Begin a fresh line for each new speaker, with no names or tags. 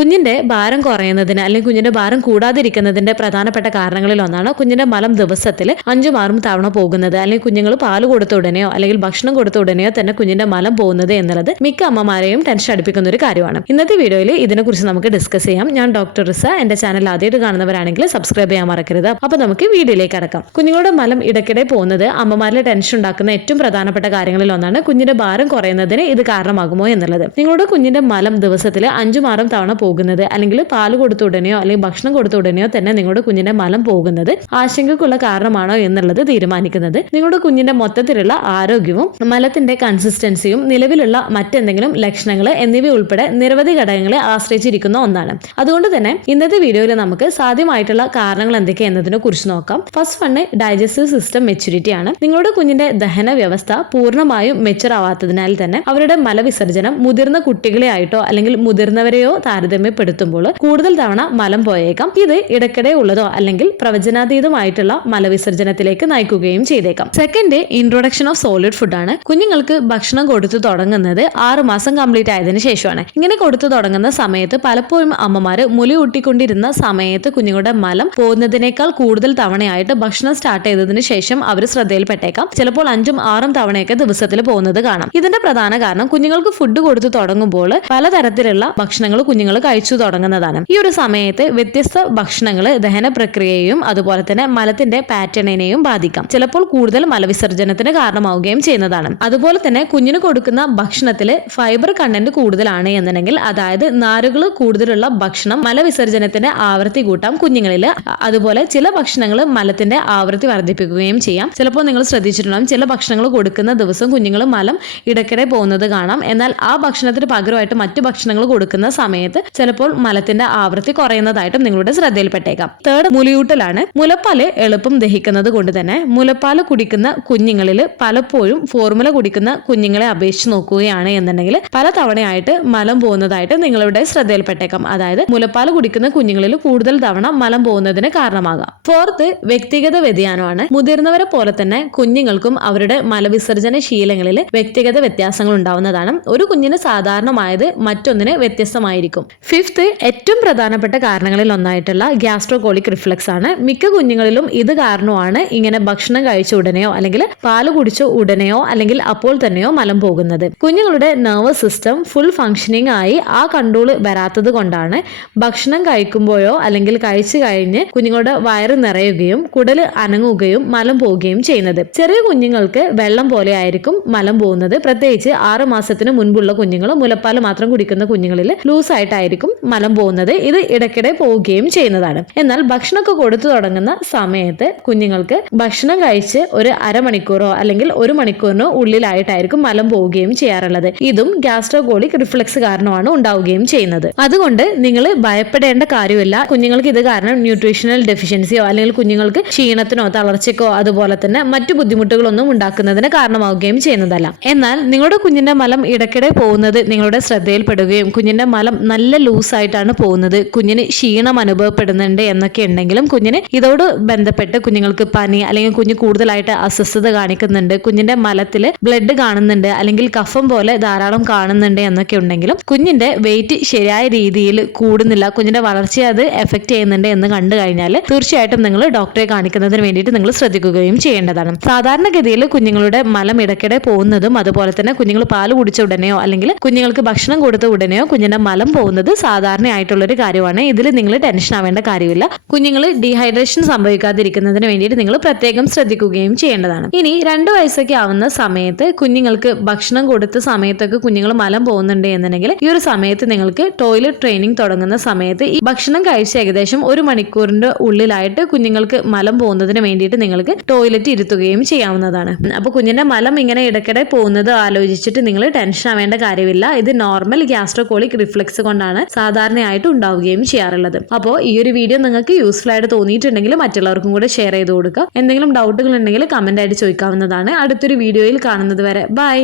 കുഞ്ഞിന്റെ ഭാരം കുറയുന്നതിന് അല്ലെങ്കിൽ കുഞ്ഞിന്റെ ഭാരം കൂടാതിരിക്കുന്നതിന്റെ പ്രധാനപ്പെട്ട കാരണങ്ങളിൽ ഒന്നാണ് കുഞ്ഞിന്റെ മലം ദിവസത്തിൽ അഞ്ചും ആറും തവണ പോകുന്നത്. അല്ലെങ്കിൽ കുഞ്ഞുങ്ങൾ പാൽ കൊടുത്ത ഉടനെയോ അല്ലെങ്കിൽ ഭക്ഷണം കൊടുത്ത ഉടനെയോ തന്നെ കുഞ്ഞിന്റെ മലം പോകുന്നത് എന്നുള്ളത് മിക്ക അമ്മമാരെയും ടെൻഷൻ അടിപ്പിക്കുന്ന ഒരു കാര്യമാണ്. ഇന്നത്തെ വീഡിയോയിൽ ഇതിനെക്കുറിച്ച് നമുക്ക് ഡിസ്കസ് ചെയ്യാം. ഞാൻ ഡോക്ടർ റിസ. എന്റെ ചാനൽ ആദ്യമായിട്ട് കാണുന്നവരാണെങ്കിൽ സബ്സ്ക്രൈബ് ചെയ്യാൻ മറക്കരുത്. അപ്പോൾ നമുക്ക് വീഡിയോയിലേക്ക് അടക്കാം കുഞ്ഞുങ്ങളുടെ മലം ഇടയ്ക്കിടെ പോകുന്നത് അമ്മമാരിലെ ടെൻഷൻ ഉണ്ടാക്കുന്ന ഏറ്റവും പ്രധാനപ്പെട്ട കാര്യങ്ങളിൽ ഒന്നാണ് കുഞ്ഞിന്റെ ഭാരം കുറയുന്നതിന് ഇത് കാരണമാകുമോ എന്നുള്ളത്. നിങ്ങളുടെ കുഞ്ഞിന്റെ മലം ദിവസത്തിൽ അഞ്ചു ആറും തവണ പോകുന്നത് അല്ലെങ്കിൽ പാൽ കൊടുത്ത ഉടനെയോ അല്ലെങ്കിൽ ഭക്ഷണം കൊടുത്ത ഉടനെയോ തന്നെ നിങ്ങളുടെ കുഞ്ഞിന്റെ മലം പോകുന്നത് ആശങ്കക്കുള്ള കാരണമാണോ എന്നുള്ളത് തീരുമാനിക്കുന്നത്. നിങ്ങളുടെ കുഞ്ഞിന്റെ മൊത്തത്തിലുള്ള ആരോഗ്യവും മലത്തിന്റെ കൺസിസ്റ്റൻസിയും നിലവിലുള്ള മറ്റെന്തെങ്കിലും ലക്ഷണങ്ങൾ എന്നിവ ഉൾപ്പെടെ നിരവധി ഘടകങ്ങളെ ആശ്രയിച്ചിരിക്കുന്ന ഒന്നാണ്. അതുകൊണ്ട് തന്നെ ഇന്നത്തെ വീഡിയോയിൽ നമുക്ക് സാധ്യമായിട്ടുള്ള കാരണങ്ങൾ എന്തൊക്കെ എന്നതിനെ കുറിച്ച് നോക്കാം. First one digestive system maturity ആണ്. നിങ്ങളുടെ കുഞ്ഞിന്റെ ദഹന വ്യവസ്ഥ പൂർണമായും മെച്ചർ ആവാത്തതിനാൽ തന്നെ അവരുടെ മലവിസർജനം മുതിർന്ന കുട്ടികളെ ആയിട്ടോ അല്ലെങ്കിൽ മുതിർന്നവരെയോ താരതമ്യപ്പെടുത്തുമ്പോൾ കൂടുതൽ തവണ മലം പോയേക്കാം. ഇത് ഇടയ്ക്കിടെ ഉള്ളതോ അല്ലെങ്കിൽ പ്രവചനാതീതമായിട്ടുള്ള മലവിസർജനത്തിലേക്ക് നയിക്കുകയും ചെയ്തേക്കാം. Second introduction of solid food ആണ്. കുഞ്ഞുങ്ങൾക്ക് ഭക്ഷണം കൊടുത്തു തുടങ്ങുന്നത് ആറ് മാസം കംപ്ലീറ്റ് ആയതിനു ശേഷമാണ്. ഇങ്ങനെ കൊടുത്തു തുടങ്ങുന്ന സമയത്ത് പലപ്പോഴും അമ്മമാർ മുലി ഊട്ടിക്കൊണ്ടിരുന്ന സമയത്ത് കുഞ്ഞുങ്ങളുടെ മലം പോകുന്നതിനേക്കാൾ കൂടുതൽ തവണയായിട്ട് ഭക്ഷണം സ്റ്റാർട്ട് ചെയ്തതിനു ശേഷം അവർ ശ്രദ്ധയിൽപ്പെട്ടേക്കാം. ചിലപ്പോൾ അഞ്ചും ആറും തവണയൊക്കെ ദിവസത്തിൽ പോകുന്നത് കാണാം. ഇതിന്റെ പ്രധാന കാരണം കുഞ്ഞുങ്ങൾക്ക് ഫുഡ് കൊടുത്തു തുടങ്ങുമ്പോൾ പലതരത്തിലുള്ള ഭക്ഷണങ്ങൾ കുഞ്ഞുങ്ങൾ കഴിച്ചു തുടങ്ങുന്നതാണ്. ഈ ഒരു സമയത്ത് വ്യത്യസ്ത ഭക്ഷണങ്ങൾ ദഹന പ്രക്രിയയെയും അതുപോലെ തന്നെ മലത്തിന്റെ പാറ്റേണിനെയും ബാധിക്കാം. ചിലപ്പോൾ കൂടുതൽ മലവിസർജനത്തിന് കാരണമാവുകയും ചെയ്യുന്നതാണ്. അതുപോലെ തന്നെ കുഞ്ഞിന് കൊടുക്കുന്ന ഭക്ഷണത്തിൽ ഫൈബർ കണ്ടന്റ് കൂടുതലാണ് എന്നുണ്ടെങ്കിൽ അതായത് നാരുകൾ കൂടുതലുള്ള ഭക്ഷണം മലവിസർജനത്തിന്റെ ആവൃത്തി കൂട്ടാം കുഞ്ഞുങ്ങളിൽ അതുപോലെ ചില ഭക്ഷണങ്ങൾ മലത്തിന്റെ ആവൃത്തി വർദ്ധിപ്പിക്കുകയും ചെയ്യാം. ചിലപ്പോൾ നിങ്ങൾ ശ്രദ്ധിച്ചിട്ടുണ്ടാകും ചില ഭക്ഷണങ്ങൾ കൊടുക്കുന്ന ദിവസം കുഞ്ഞുങ്ങൾ മലം ഇടയ്ക്കിടെ പോകുന്നത് കാണാം. എന്നാൽ ആ ഭക്ഷണത്തിന് പകരമായിട്ട് മറ്റു ഭക്ഷണങ്ങൾ കൊടുക്കുന്ന സമയത്ത് ചിലപ്പോൾ മലത്തിന്റെ ആവൃത്തി കുറയുന്നതായിട്ടും നിങ്ങളുടെ ശ്രദ്ധയിൽപ്പെട്ടേക്കാം. തേർഡ് മുലയൂട്ടലാണ്. മുലപ്പാൽ എളുപ്പം ദഹിക്കുന്നത് കൊണ്ട് തന്നെ മുലപ്പാൽ കുടിക്കുന്ന കുഞ്ഞുങ്ങളിൽ പലപ്പോഴും ഫോർമുല കുടിക്കുന്ന കുഞ്ഞുങ്ങളെ അപേക്ഷിച്ച് നോക്കുകയാണ് എന്നുണ്ടെങ്കിൽ പല തവണയായിട്ട് മലം പോകുന്നതായിട്ട് നിങ്ങളുടെ ശ്രദ്ധയിൽപ്പെട്ടേക്കാം. അതായത് മുലപ്പാൽ കുടിക്കുന്ന കുഞ്ഞുങ്ങളിൽ കൂടുതൽ തവണ മലം പോകുന്നതിന് കാരണമാകാം. ഫോർത്ത് വ്യക്തിഗത വ്യതിയാനമാണ്. മുതിർന്നവരെ പോലെ തന്നെ കുഞ്ഞുങ്ങൾക്കും അവരുടെ മലവിസർജന ശീലങ്ങളിൽ വ്യക്തിഗത വ്യത്യാസങ്ങൾ ഉണ്ടാവുന്നതാണ്. ഒരു കുഞ്ഞിന് സാധാരണമായത് മറ്റൊന്നിന് വ്യത്യസ്തമായിരിക്കും. ഫിഫ്ത്ത് ഏറ്റവും പ്രധാനപ്പെട്ട കാരണങ്ങളിൽ ഒന്നായിട്ടുള്ള ഗ്യാസ്ട്രോകോളിക് റിഫ്ലക്സ് ആണ്. മിക്ക കുഞ്ഞുങ്ങളിലും ഇത് കാരണമാണ് ഇങ്ങനെ ഭക്ഷണം കഴിച്ച ഉടനെയോ അല്ലെങ്കിൽ പാൽ കുടിച്ച ഉടനെയോ അല്ലെങ്കിൽ അപ്പോൾ തന്നെയോ മലം പോകുന്നത്. കുഞ്ഞുങ്ങളുടെ നെർവസ് സിസ്റ്റം ഫുൾ ഫങ്ഷനിങ് ആയി ആ കൺട്രോൾ വരാത്തത് കൊണ്ടാണ് ഭക്ഷണം കഴിക്കുമ്പോഴോ അല്ലെങ്കിൽ കഴിച്ചു കഴിഞ്ഞ് കുഞ്ഞുങ്ങളുടെ വയറ് നിറയുകയും കുടൽ അനങ്ങുകയും മലം പോവുകയും ചെയ്യുന്നത്. ചെറിയ കുഞ്ഞുങ്ങൾക്ക് വെള്ളം പോലെ ആയിരിക്കും മലം പോകുന്നത്. പ്രത്യേകിച്ച് ആറ് മാസത്തിന് മുൻപുള്ള കുഞ്ഞുങ്ങൾ മുലപ്പാൽ മാത്രം കുടിക്കുന്ന കുഞ്ഞുങ്ങളിൽ ലൂസ് ആയിട്ടായിരിക്കും മലം പോകുന്നത്. ഇത് ഇടയ്ക്കിടെ പോവുകയും ചെയ്യുന്നതാണ്. എന്നാൽ ഭക്ഷണമൊക്കെ കൊടുത്തു തുടങ്ങുന്ന സമയത്ത് കുഞ്ഞുങ്ങൾക്ക് ഭക്ഷണം കഴിച്ച് ഒരു അരമണിക്കൂറോ അല്ലെങ്കിൽ ഒരു മണിക്കൂറിനോ ഉള്ളിലായിട്ടായിരിക്കും മലം പോവുകയും ചെയ്യാറുള്ളത്. ഇതും ഗ്യാസ്ട്രോകോളിക് റിഫ്ലക്സ് കാരണമാണ് ഉണ്ടാവുകയും ചെയ്യുന്നത്. അതുകൊണ്ട് നിങ്ങൾ ഭയപ്പെടേണ്ട കാര്യമില്ല. കുഞ്ഞുങ്ങൾക്ക് ഇത് കാരണം ന്യൂട്രീഷണൽ ഡെഫിഷ്യൻസിയോ അല്ലെങ്കിൽ കുഞ്ഞുങ്ങൾക്ക് ക്ഷീണത്തിനോ തളർച്ചയ്ക്കോ അതുപോലെ തന്നെ മറ്റു ബുദ്ധിമുട്ടുകളൊന്നും ഉണ്ടാക്കുന്നതിന് കാരണമാവുകയും ചെയ്യുന്നതല്ല. എന്നാൽ നിങ്ങളുടെ കുഞ്ഞിന്റെ മലം ഇടയ്ക്കിടെ പോകുന്നത് നിങ്ങളുടെ ശ്രദ്ധയിൽപ്പെടുകയും കുഞ്ഞിന്റെ മലം നല്ല ലൂസായിട്ടാണ് പോകുന്നത്. കുഞ്ഞിന് ക്ഷീണം അനുഭവപ്പെടുന്നുണ്ട് എന്നൊക്കെ ഉണ്ടെങ്കിലും കുഞ്ഞിന് ഇതോട് ബന്ധപ്പെട്ട് കുഞ്ഞുങ്ങൾക്ക് പനി അല്ലെങ്കിൽ കുഞ്ഞ് കൂടുതലായിട്ട് അസ്വസ്ഥത കാണിക്കുന്നുണ്ട്. കുഞ്ഞിന്റെ മലത്തിൽ ബ്ലഡ് കാണുന്നുണ്ട് അല്ലെങ്കിൽ കഫം പോലെ ധാരാളം കാണുന്നുണ്ട് എന്നൊക്കെ ഉണ്ടെങ്കിലും കുഞ്ഞിന്റെ വെയിറ്റ് ശരിയായ രീതിയിൽ കൂടുന്നില്ല. കുഞ്ഞിന്റെ വളർച്ചയെ അത് എഫക്ട് ചെയ്യുന്നുണ്ട് എന്ന് കണ്ടു കഴിഞ്ഞാൽ തീർച്ചയായിട്ടും നിങ്ങൾ ഡോക്ടറെ കാണിക്കുന്നതിന് വേണ്ടിയിട്ട് നിങ്ങൾ ശ്രദ്ധിക്കുകയും ചെയ്യേണ്ടതാണ്. സാധാരണഗതിയിൽ കുഞ്ഞുങ്ങളുടെ മലം ഇടയ്ക്കിടെ പോകുന്നതും അതുപോലെ തന്നെ കുഞ്ഞുങ്ങൾ പാൽ കുടിച്ച ഉടനെയോ അല്ലെങ്കിൽ കുഞ്ഞുങ്ങൾക്ക് ഭക്ഷണം കൊടുത്ത ഉടനെയോ കുഞ്ഞിന്റെ മലം പോകുന്നത് സാധാരണയായിട്ടുള്ള ഒരു കാര്യമാണ്. ഇതിൽ നിങ്ങൾ ടെൻഷൻ ആവേണ്ട കാര്യമില്ല. കുഞ്ഞുങ്ങൾ ഡീഹൈഡ്രേഷൻ സംഭവിക്കാതിരിക്കുന്നതിന് വേണ്ടിയിട്ട് നിങ്ങൾ പ്രത്യേകം ശ്രദ്ധിക്കുകയും ചെയ്യേണ്ടതാണ്. ഇനി രണ്ട് വയസ്സൊക്കെ ആവുന്ന സമയത്ത് കുഞ്ഞുങ്ങൾക്ക് ഭക്ഷണം കൊടുത്ത സമയത്തൊക്കെ കുഞ്ഞുങ്ങൾ മലം പോകുന്നുണ്ട് എന്നുണ്ടെങ്കിൽ ഈ ഒരു സമയത്ത് നിങ്ങൾക്ക് ടോയ്ലറ്റ് ട്രെയിനിങ് തുടങ്ങുന്ന സമയത്ത് ഈ ഭക്ഷണം കഴിച്ച് ഏകദേശം ഒരു മണിക്കൂറിന്റെ ഉള്ളിലായിട്ട് കുഞ്ഞുങ്ങൾക്ക് മലം പോകുന്നതിന് വേണ്ടിയിട്ട് നിങ്ങൾക്ക് ടോയ്ലറ്റ് ഇരുത്തുകയും ചെയ്യാവുന്നതാണ്. അപ്പോൾ കുഞ്ഞിന്റെ മലം ഇങ്ങനെ ഇടയ്ക്കിടെ പോകുന്നത് ആലോചിച്ചിട്ട് നിങ്ങൾ ടെൻഷൻ ആവേണ്ട കാര്യമില്ല. ഇത് നോർമൽ ഗ്യാസ്ട്രോകോളിക് റിഫ്ലക്സ് കൊണ്ടാണ് സാധാരണയായിട്ട് ഉണ്ടാവുകയും ചെയ്യാറുള്ളത്. അപ്പോൾ ഈ ഒരു വീഡിയോ നിങ്ങൾക്ക് യൂസ്ഫുൾ ആയിട്ട് തോന്നിയിട്ടുണ്ടെങ്കിൽ മറ്റുള്ളവർക്കും കൂടെ ഷെയർ ചെയ്ത് കൊടുക്കുക. എന്തെങ്കിലും ഡൗട്ടുകൾ ഉണ്ടെങ്കിൽ കമന്റ് ആയിട്ട് ചോദിക്കാവുന്നതാണ്. അടുത്തൊരു വീഡിയോയിൽ കാണുന്നത് വരെ. ബൈ